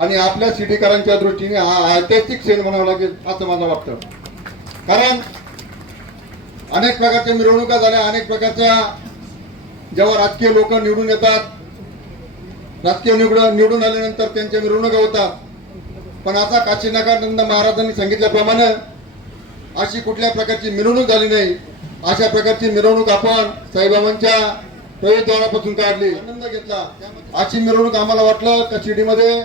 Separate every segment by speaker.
Speaker 1: आणि आपल्या सिटीकरांच्या दृष्टीने हा ऐतिहासिक क्षण म्हणावं लागेल असं मला वाटतं कारण अनेक प्रकारच्या मिरवणुका झाल्या अनेक प्रकारच्या जेव्हा राजकीय लोक निवडून येतात राजकीय निवडून निवडून आल्यानंतर त्यांच्या मिरवणुका होतात. पण आता काशीनाथानंद महाराजांनी सांगितल्याप्रमाणे अशी कुठल्या प्रकारची मिरवणूक झाली नाही. अशा प्रकारची मिरवणूक आपण साईबाबांच्या प्रवेशद्वारापासून काढली. आनंद घेतला. अशी मिरवणूक आम्हाला वाटलं का शिर्डीमध्ये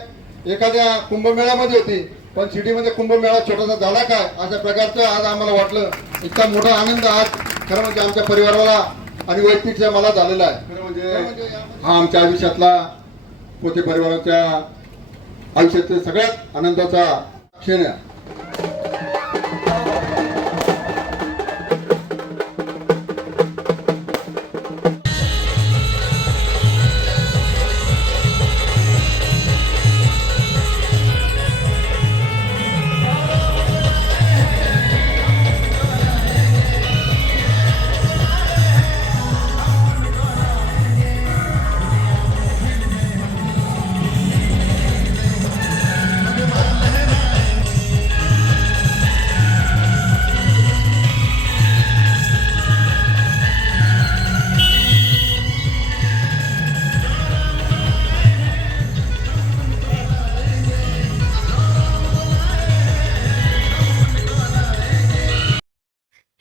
Speaker 1: एखाद्या कुंभमेळ्यामध्ये होती पण शिर्डीमध्ये कुंभमेळा छोटासा झाला काय? अशा प्रकारचं आज आम्हाला वाटलं. इतका मोठा आनंद आज खरं म्हणजे आमच्या परिवाराला आणि वैयक्तिक मला झालेला आहे. खरं म्हणजे हा आमच्या आयुष्यातला पोते परिवाराच्या आयुष्यातील सगळ्यात आनंदाचा क्षण आहे.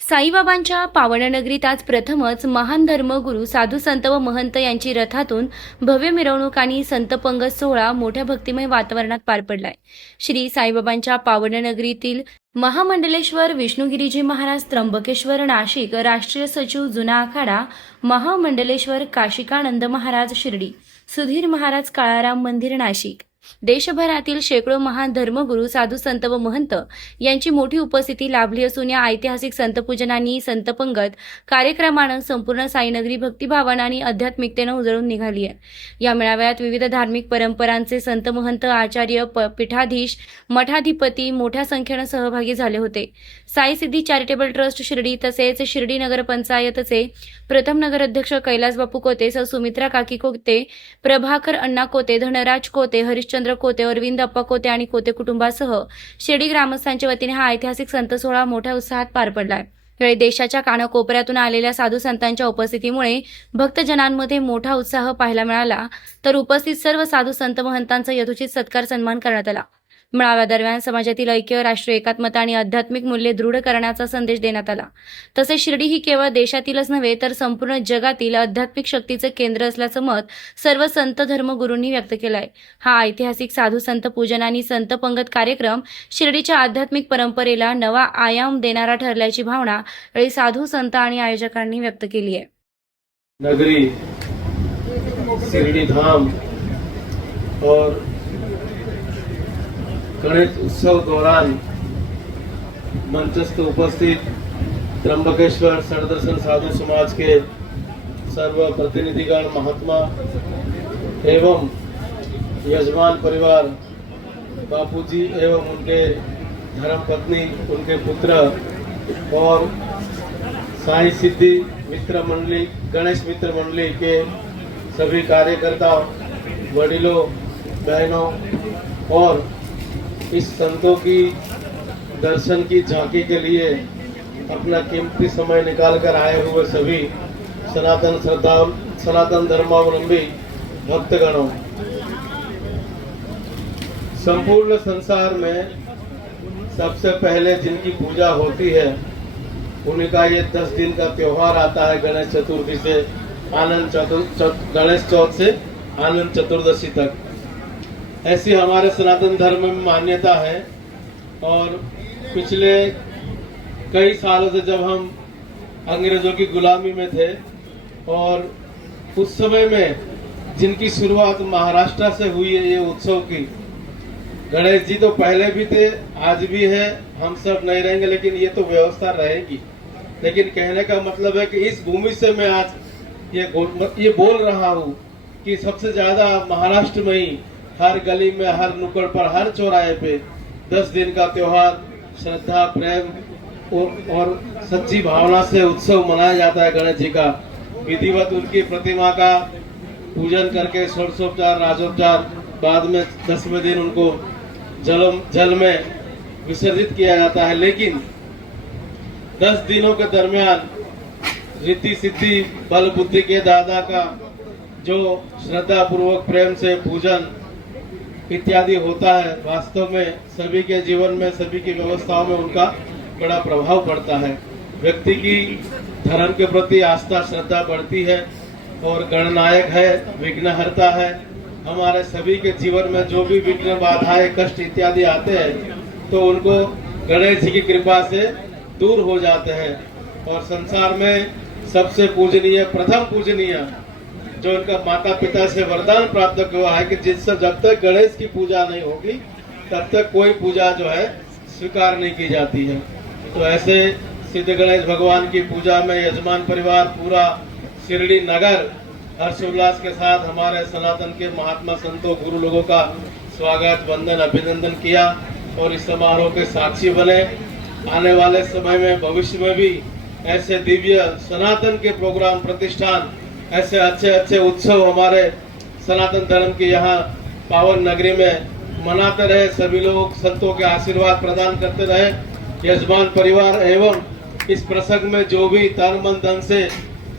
Speaker 2: साईबाबांच्या पावननगरीत आज प्रथमच महान धर्मगुरू साधू संत व महंत यांची रथातून भव्य मिरवणूक आणि संत पंगत सोहळा मोठ्या भक्तिमय वातावरणात पार पडलाय. श्री साईबाबांच्या पावननगरीतील महामंडलेश्वर विष्णुगिरीजी महाराज त्र्यंबकेश्वर नाशिक राष्ट्रीय सचिव जुना आखाडा महामंडलेश्वर काशिकानंद महाराज शिर्डी सुधीर महाराज काळाराम मंदिर नाशिक देशभरातील शेकडो महान धर्मगुरू साधू संत व महंत यांची मोठी उपस्थिती लाभली असून या ऐतिहासिक संतपूजनांनी संतपंगत कार्यक्रमानं संपूर्ण साईनगरी भक्तिभावानं आणि आध्यात्मिकतेनं उजळून निघाली आहे. या मेळाव्यात विविध धार्मिक परंपरांचे संत महंत आचार्य प पीठाधीश मठाधिपती मोठ्या संख्येनं सहभागी झाले होते. साई सिद्धी चॅरिटेबल ट्रस्ट शिर्डी तसेच शिर्डी नगरपंचायतचे प्रथम नगराध्यक्ष कैलास बापू कोते सौ सुमित्रा काकी कोते प्रभाकर अण्णा कोते धनराज कोते हरिश्चंद्र कोते अरविंद अप्पा कोते आणि कोते कुटुंबासह शिर्डी ग्रामस्थांच्या वतीने हा ऐतिहासिक संत सोहळा मोठ्या उत्साहात पार पडलाय. यावेळी देशाच्या कानाकोपऱ्यातून आलेल्या साधू संतांच्या उपस्थितीमुळे भक्तजनांमध्ये मोठा उत्साह पाहायला मिळाला. तर उपस्थित सर्व साधू संत महंतांचा यथोचित सत्कार सन्मान करण्यात आला. मेळाव्यादरम्यान समाजातील ऐक्य राष्ट्रीय एकात्मता आणि आध्यात्मिक मूल्ये दृढ करण्याचा संदेश देण्यात आला. तसेच शिर्डी ही केवळ देशातीलच नव्हे तर संपूर्ण जगातील आध्यात्मिक शक्तीचे केंद्र असल्याचं मत सर्व संत धर्मगुरूंनी व्यक्त केलं आहे हा ऐतिहासिक साधू संत पूजन आणि संत पंगत कार्यक्रम शिर्डीच्या आध्यात्मिक परंपरेला नवा आयाम देणारा ठरल्याची भावना यावेळी साधू संत आणि आयोजकांनी व्यक्त केली आहे.
Speaker 3: नगरी शिर्डी धाम और गणेश उत्सव दौरान मंचस्थ उपस्थित त्र्यंबकेश्वर सड़दर्शन साधु समाज के सर्व प्रतिनिधिगण महात्मा एवं यजमान परिवार, बापूजी एवं उनके धर्म पत्नी उनके पुत्र और साई सिद्धि मित्र मंडली, गणेश मित्र मंडली के सभी कार्यकर्ता, वडिलों, बहनों और इस संतों की दर्शन की झांकी के लिए अपना कीमती समय निकाल कर आए हुए सभी सनातन श्रद्धा सनातन धर्मावलंबी भक्तगणों। संपूर्ण संसार में सबसे पहले जिनकी पूजा होती है, उन्हीं का ये दस दिन का त्योहार आता है गणेश चतुर्थी से, आनंद चतुर चत- गणेश चौथ से आनंद चतुर्दशी तक। ऐसी हमारे सनातन धर्म में मान्यता है और पिछले कई सालों से जब हम अंग्रेज़ों की गुलामी में थे और उस समय में जिनकी शुरुआत महाराष्ट्र से हुई है ये उत्सव की, गणेश जी तो पहले भी थे, आज भी है, हम सब नहीं रहेंगे, लेकिन ये तो व्यवस्था रहेगी। लेकिन कहने का मतलब है कि इस भूमि से मैं आज ये ये बोल रहा हूँ कि सबसे ज़्यादा महाराष्ट्र में ही हर गली में हर नुक्कड़ पर हर चौराहे पे दस दिन का त्योहार श्रद्धा प्रेम और, और सच्ची भावना से उत्सव मनाया जाता है गणेश जी का। विधिवत उनकी प्रतिमा का पूजन करके षोडशोपचार राजोपचार बाद में दसवें दिन उनको जल जल में विसर्जित किया जाता है। लेकिन दस दिनों के दरमियान रिद्धि सिद्धि बल बुद्धि के दादा का जो श्रद्धा पूर्वक प्रेम से पूजन इत्यादि होता है, वास्तव में सभी के जीवन में, सभी की व्यवस्थाओं में उनका बड़ा प्रभाव पड़ता है। व्यक्ति की धर्म के प्रति आस्था, श्रद्धा बढ़ती है और गणनायक है, विघ्नहरता है। हमारे सभी के जीवन में जो भी विघ्न, बाधाएँ, कष्ट इत्यादि आते हैं तो उनको गणेश जी की कृपा से दूर हो जाते हैं। और संसार में सबसे पूजनीय, प्रथम पूजनीय जो उनका माता पिता से वरदान प्राप्त हुआ है कि जिससे जब तक गणेश की पूजा नहीं होगी, तब तक कोई पूजा जो है, स्वीकार नहीं की जाती है। तो ऐसे सिद्ध गणेश भगवान की पूजा में यजमान परिवार पूरा शिरडी नगर, हर्षोल्लास के साथ हमारे सनातन के महात्मा संतों, गुरु लोगों का स्वागत, वंदन, अभिनंदन किया और इस समारोह के साक्षी बने। आने वाले समय में, भविष्य में भी ऐसे दिव्य सनातन के प्रोग्राम, प्रतिष्ठान ऐसे अच्छे अच्छे उत्सव हमारे सनातन धर्म के यहाँ पावन नगरी में मनाते रहे, सभी लोग संतों के आशीर्वाद प्रदान करते रहे। यजमान परिवार एवं इस प्रसंग में जो भी तन मन धन से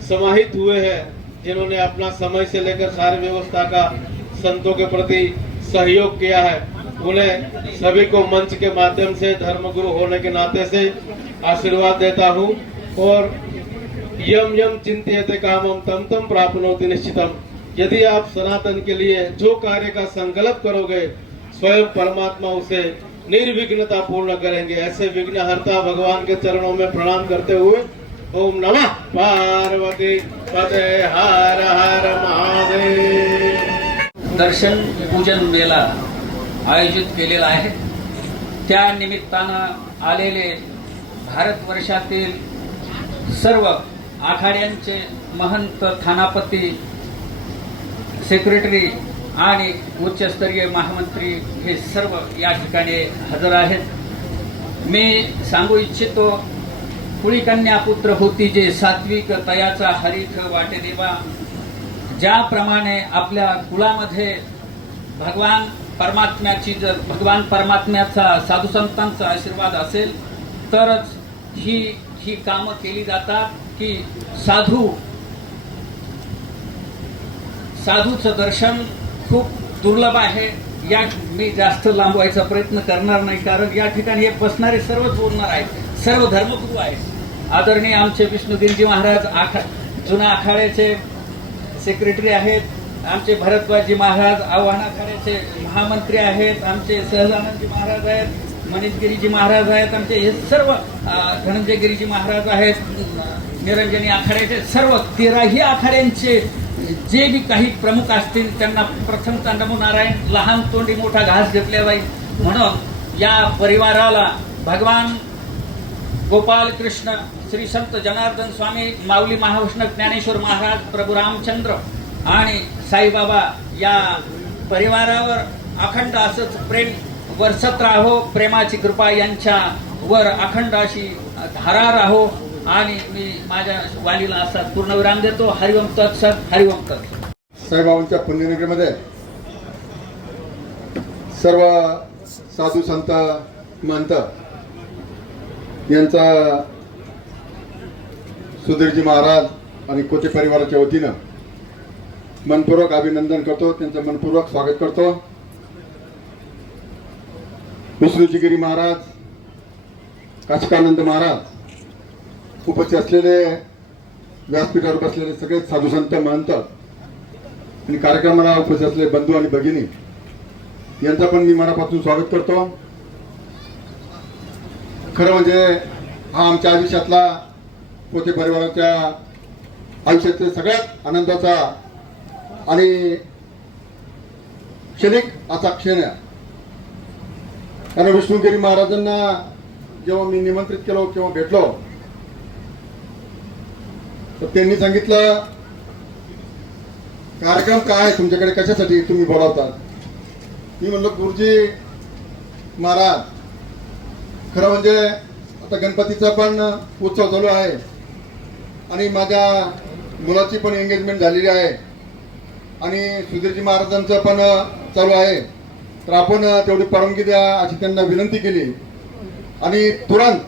Speaker 3: समाहित हुए हैं, जिन्होंने अपना समय से लेकर सारी व्यवस्था का संतों के प्रति सहयोग किया है, उन्हें सभी को मंच के माध्यम से धर्मगुरु होने के नाते से आशीर्वाद देता हूँ और यम यम चिंतित कामम तम तम प्राप्नोति निश्चितम। यदि आप सनातन के लिए जो कार्य का संकल्प करोगे, स्वयं परमात्मा उसे निर्विघ्नता पूर्ण करेंगे। ऐसे विघ्नहर्ता भगवान के चरणों में प्रणाम करते हुए ओम नमः पार्वती पदे हर हर महादेव।
Speaker 4: दर्शन पूजन मेला आयोजित केलेला आहे. त्या निमित्तानं आलेले भारतवर्षातील सर्व आखाड्यांचे महंत थानापती सेक्रेटरी आणि उच्चस्तरीय महामंत्री हे सर्व या ठिकाणी हजर आहेत. मी सांगू इच्छितो कुळी कन्या पुत्र होती जे सात्विक तयाचा हरिथ वाटे देवा. ज्याप्रमाणे आपल्या कुळामध्ये भगवान परमात्म्याची जर भगवान परमात्म्याचा साधू संतांचा आशीर्वाद असेल तरच ही ही कामं केली जातात. की साधू साधूचं दर्शन खूप दुर्लभ आहे. या मी जास्त लांबवायचा प्रयत्न करणार नाही कारण या ठिकाणी हे बसणारे सर्वच बोलणार आहेत सर्व धर्मगुरू आहेत. आदरणीय आमचे विष्णुगिरीजी महाराज आखा जुना आखाड्याचे सेक्रेटरी आहेत आमचे भरद्वाजी महाराज आव्हान आखाड्याचे महामंत्री आहेत आमचे सहजानंदजी महाराज आहेत मनीषगिरीजी महाराज आहेत आमचे हे सर्व धनंजय धनंजयगिरीजी महाराज आहेत. निरंजनी आखाड्याचे सर्व तेराही आखाड्यांचे जे बी काही प्रमुख असतील त्यांना प्रथमतः नमो नारायण लहान तोंडी मोठा घास घेतला जाईल म्हणून या परिवाराला भगवान गोपाल कृष्ण श्री संत जनार्दन स्वामी माऊली महाविष्णू ज्ञानेश्वर महाराज प्रभू रामचंद्र आणि साईबाबा या परिवारावर अखंड असंच प्रेम वर्षत राहो प्रेमाची कृपा यांच्या वर अखंड अशी धारा राहो. आणि मी माझ्या वालीला असा पूर्णविराम देतो. हरिवम तत्सत हरिओम तत्
Speaker 1: साईबाबांच्या पुण्यनगरीमध्ये सर्व साधू संत महंत यांचा सुधीरजी महाराज आणि कोते परिवाराच्या वतीनं मनपूर्वक अभिनंदन करतो. त्यांचं मनपूर्वक स्वागत करतो. विष्णूजीगिरी महाराज काशिकानंद महाराज उपस्थित असलेले व्यासपीठावर बसलेले सगळे साधू संत महंत. आणि कार्यक्रमाला उपस्थित असलेले बंधू आणि भगिनी. यांचा पण मी मनापासून स्वागत करतो. खरं म्हणजे हा आमच्या आयुष्यातला पोते परिवाराच्या आयुष्यातील सगळ्यात आनंदाचा आणि क्षणिक असा क्षण आहे. कारण विष्णुगिरी महाराजांना जेव्हा मी निमंत्रित केलो किंवा भेटलो तर त्यांनी सांगितलं कार्यक्रम काय आहे तुमच्याकडे? कशासाठी तुम्ही बोलावतात मी म्हणलो गुरुजी महाराज खरं म्हणजे आता गणपतीचा पण उत्सव चालू आहे आणि माझ्या मुलाची पण एंगेजमेंट झालेली आहे आणि सुधीरजी महाराजांचं पण चालू आहे. तर आपण तेवढी परवानगी द्या अशी त्यांना विनंती केली आणि तुरंत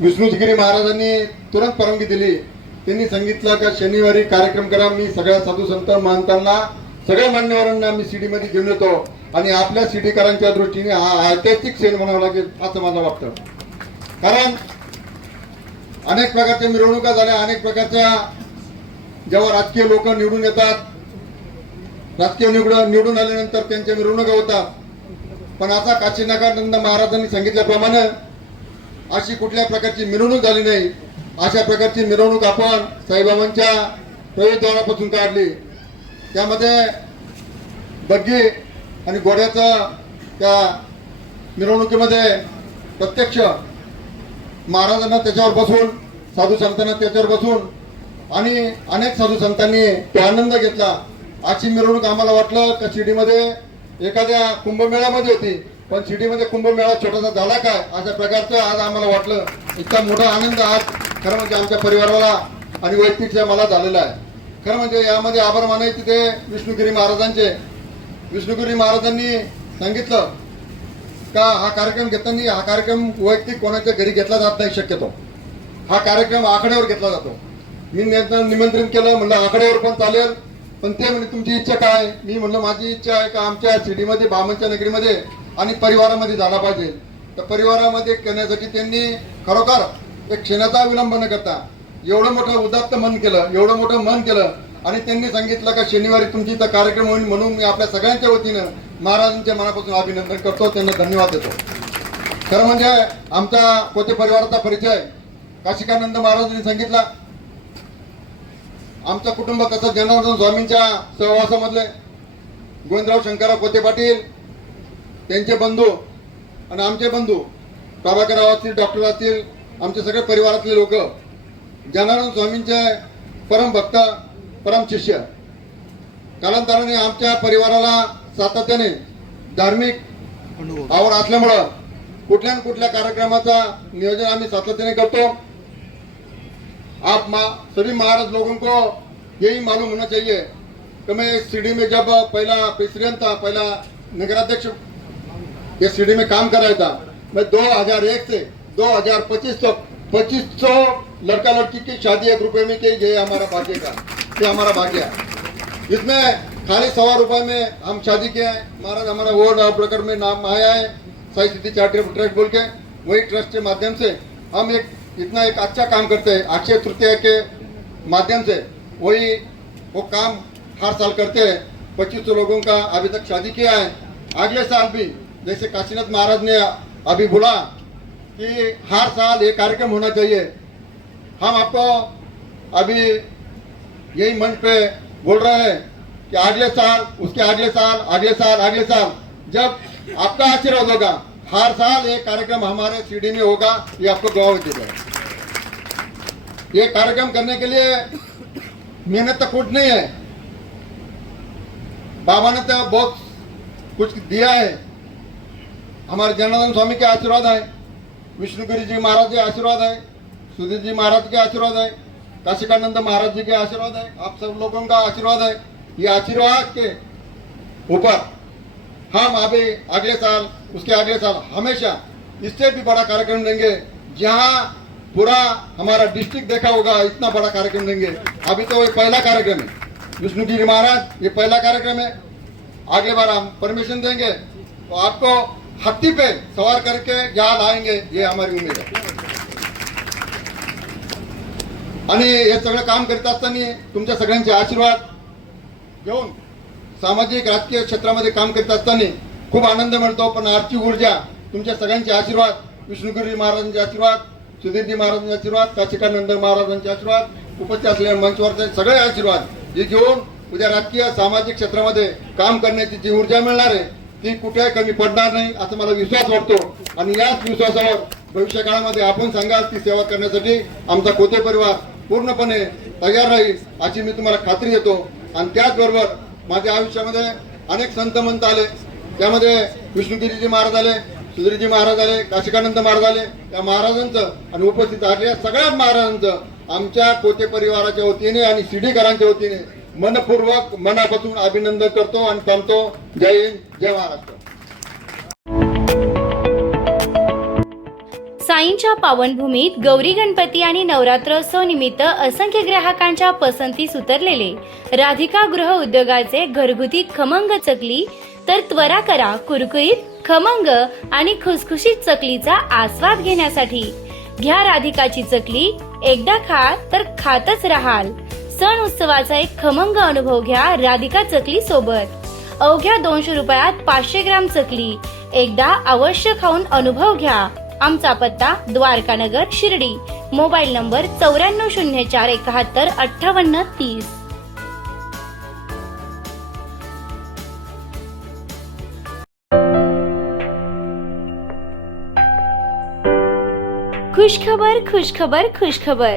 Speaker 1: विष्णुगिरी महाराजांनी तुरंत परवानगी दिली. त्यांनी सांगितलं का शनिवारी कार्यक्रम करा मी सगळ्या साधू संत महंतांना सगळ्या मान्यवरांना मी सिटी मध्ये घेऊन येतो. आणि आपल्या सिटीकरांच्या दृष्टीने हा ऐतिहासिक क्षण म्हणावा लागेल असं मला वाटतं कारण अनेक प्रकारच्या मिरवणुका झाल्या अनेक प्रकारच्या जेव्हा राजकीय लोक निवडून येतात राजकीय निवडून निवडून आल्यानंतर त्यांच्या मिरवणुका होतात. पण आता काशीनाथानंद महाराजांनी सांगितल्याप्रमाणे अशी कुठल्या प्रकारची मिरवणूक झाली नाही. अशा प्रकारची मिरवणूक आपण साईबाबांच्या प्रवेशद्वारापासून काढली. त्यामध्ये बग्गी आणि घोड्याचं त्या मिरवणुकीमध्ये प्रत्यक्ष महाराजांना त्याच्यावर बसून साधू संतांना त्याच्यावर बसून आणि अनेक साधू संतांनी तो आनंद घेतला. अशी मिरवणूक आम्हाला वाटलं का शिर्डीमध्ये एखाद्या कुंभमेळ्यामध्ये होती. पण सिटीमध्ये कुंभमेळा छोटासा झाला काय अशा प्रकारचं आज आम्हाला वाटलं. इतका मोठा आनंद आज खरं म्हणजे आमच्या परिवाराला आणि वैयक्तिक मला झालेला आहे. खरं म्हणजे यामध्ये आभार मानायचे ते विष्णुगिरी महाराजांचे. विष्णुगिरी महाराजांनी सांगितलं का हा कार्यक्रम घेताना हा कार्यक्रम वैयक्तिक कोणाच्या घरी घेतला जात नाही शक्यतो. हा कार्यक्रम आकड्यावर घेतला जातो. मी निमंत्रण केलं म्हणलं आकड्यावर पण चालेल. पण ते म्हणजे तुमची इच्छा काय? मी म्हणलं माझी इच्छा आहे का आमच्या सिटीमध्ये बामनच्या नगरीमध्ये आणि परिवारामध्ये झाला पाहिजे. तर परिवारामध्ये करण्यासाठी त्यांनी खरोखर एक क्षणाचा विलंब न करता. एवढं मोठं उदात्त मन केलं एवढं मोठं मन केलं आणि त्यांनी सांगितलं का शनिवारी तुमची इथं कार्यक्रम होईल म्हणून मी आपल्या सगळ्यांच्या वतीनं महाराजांच्या मनापासून अभिनंदन करतो त्यांना धन्यवाद देतो. खरं म्हणजे आमचा कोते परिवाराचा परिचय काशिकानंद महाराजांनी सांगितला आमचं कुटुंब तसं जनार्दन स्वामींच्या सहवासामधले गोविंदराव शंकरराव कोते पाटील त्यांचे बंधू आणि आमचे बंधू प्रभाकरराव असतील डॉक्टर असतील आमचे सगळे परिवारातले लोक जनार्दन स्वामींचे परम भक्त परम शिष्य. कालांतराने आमच्या परिवाराला सातत्याने धार्मिक आवड असल्यामुळं कुठल्या न कुठल्या कार्यक्रमाचा नियोजन आम्ही सातत्याने करतो. आप मा, सभी महाराज लोगों को यही मालूम होना चाहिए कि मैं इस में जब पहला प्रेसिडेंट था पहला नगराध्यक्ष ये सीढ़ी में काम कर रहा था। मैं 2001 से 2025 तक पच्चीस सौ लड़का लड़की की शादी एक रुपए में की ये हमारा भाग्य का ये हमारा भाग्य इसमें खाली सवा रुपए में हम शादी किया है। महाराज, हमारा ऑफ़ प्रकर में नाम आया है, साई सिद्धि चैरिटेबल ट्रस्ट बोल के। वही ट्रस्ट के माध्यम से हम एक, इतना एक अच्छा काम करते हैं, अक्षय तृतीया के माध्यम से। वही, वो काम हर साल करते हैं। पच्चीस लोगों का अभी तक शादी किया है। अगले साल भी जैसे काशीनाथ महाराज ने अभी बोला कि हर साल ये कार्यक्रम होना चाहिए। हम आपको अभी यही मंच पे बोल रहे हैं कि अगले साल, उसके अगले साल अगले साल अगले साल जब आपका आशीर्वाद होगा, हर साल ये कार्यक्रम हमारे सीडी में होगा, ये आपको गवाह देगा ये कार्यक्रम करने के लिए मेहनत तो कुछ नहीं है। बाबा ने तो बहुत कुछ दिया है। हमारे जनार्दन स्वामी के आशीर्वाद है, विष्णुगिरी जी महाराज के आशीर्वाद है, सुधीर जी महाराज के आशीर्वाद है, काशिकानंद महाराज जी के आशीर्वाद है, आप सब लोगों का आशीर्वाद है। ये आशीर्वाद के ऊपर हम अभी अगले साल, उसके अगले साल हमेशा इससे भी बड़ा कार्यक्रम देंगे। जहाँ पूरा हमारा डिस्ट्रिक्ट देखा होगा, इतना बड़ा कार्यक्रम देंगे। अभी तो ये पहला कार्यक्रम है। विष्णु जी महाराज, ये पहला कार्यक्रम है। अगले बार हम परमिशन देंगे। तो आपको हत्ती पे सवार करके यहाँ लाएंगे ये हमारी उम्मीद है। आणि हे सगळं काम करत असताना तुमच्या सगळ्यांचे आशीर्वाद घेऊन सामाजिक राजकीय क्षेत्रामध्ये काम करत असताना खूप आनंद मिळतो पण आजची ऊर्जा तुमच्या सगळ्यांचे आशीर्वाद विष्णुगिरी महाराजांचे आशीर्वाद सुधीरजी महाराजांचे आशीर्वाद काशिकानंद महाराजांचे आशीर्वाद उपस्थित असलेल्या मंचवरचे सगळे आशीर्वाद हे घेऊन उद्या राजकीय सामाजिक क्षेत्रामध्ये काम करण्याची जी ऊर्जा मिळणार आहे ती कुठेही कमी पडणार नाही असं मला विश्वास वाटतो. आणि याच विश्वासावर भविष्य काळामध्ये आपण सांगाल ती सेवा करण्यासाठी आमचा कोते परिवार पूर्णपणे तयार राहील अशी मी तुम्हाला खात्री देतो. आणि त्याचबरोबर माझ्या आयुष्यामध्ये अनेक संत मंत आले. त्यामध्ये विष्णुगिरीजी महाराज आले सुधीरजी महाराज आले काशिकानंद महाराज आले. त्या महाराजांचं आणि उपस्थित असलेल्या सगळ्याच महाराजांचं आमच्या कोते परिवाराच्या वतीने आणि शिडीकरांच्या वतीने मनपूर्वक मनापासून अभिनंदन करतो आणि थांबतो. जय हिंद जय महाराष्ट्र.
Speaker 2: साईंच्या पावनभूमीत गौरी गणपती आणि नवरात्रोत्सव निमित्त असंख्य ग्राहकांच्या पसंतीस उतरलेले राधिका गृह उद्योगाचे घरगुती खमंग चकली तर त्वरा करा कुरकुरीत खमंग आणि खुसखुशीत चकलीचा आस्वाद घेण्यासाठी. घ्या राधिकाची चकली एकदा खा तर खातच राहाल. सण उत्सवाचा एक खमंग अनुभव घ्या राधिका चकली सोबत. अवघ्या दोनशे रुपयात पाचशे ग्राम चकली. एकदा अवश्य खाऊन अनुभव घ्या. आमचा पत्ता द्वारकानगर शिर्डी. मोबाईल नंबर चौऱ्याण्णव शून्य चार एकाहत्तर अठ्ठावन्न तीस. खुशखबर खुशखबर खुशखबर.